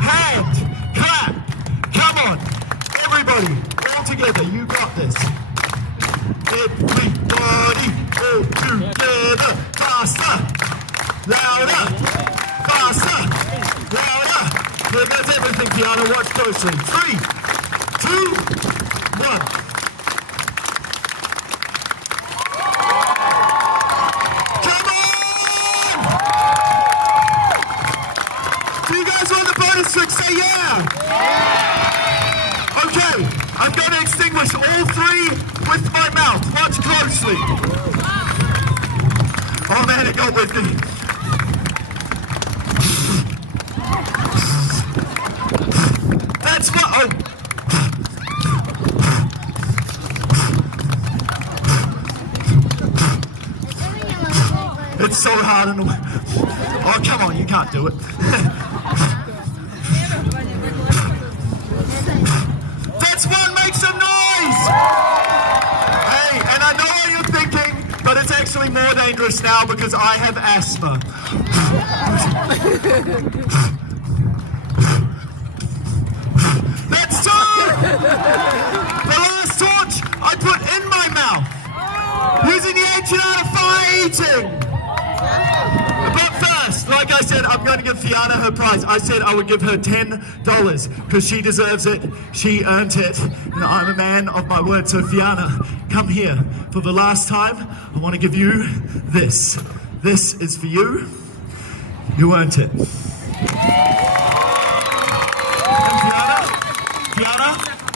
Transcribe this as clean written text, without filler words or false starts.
hand clap. Come on, everybody, all together. You got this. Everybody, all together. Faster, louder, faster, louder. Here goes everything, Fiona. Watch closely. 3, 2, 1. Come on! Do you guys want the bonus trick? Say yeah! Okay, I'm going to extinguish all 3 with my mouth. Watch closely. Oh man, it got with me. That's what. Oh. It's so hard in the way. Oh, come on, you can't do it. That's one, make some noise! Hey, and I know what you're thinking, but it's actually more dangerous now because I have asthma. That's 2! The last torch I put in my mouth. Using the ancient art of fire eating. But first, like I said, I'm going to give Fiona her prize. I said I would give her $10 because she deserves it. She earned it. And I'm a man of my word. So Fiona, come here. For the last time, I want to give you this. This is for you. You earned it.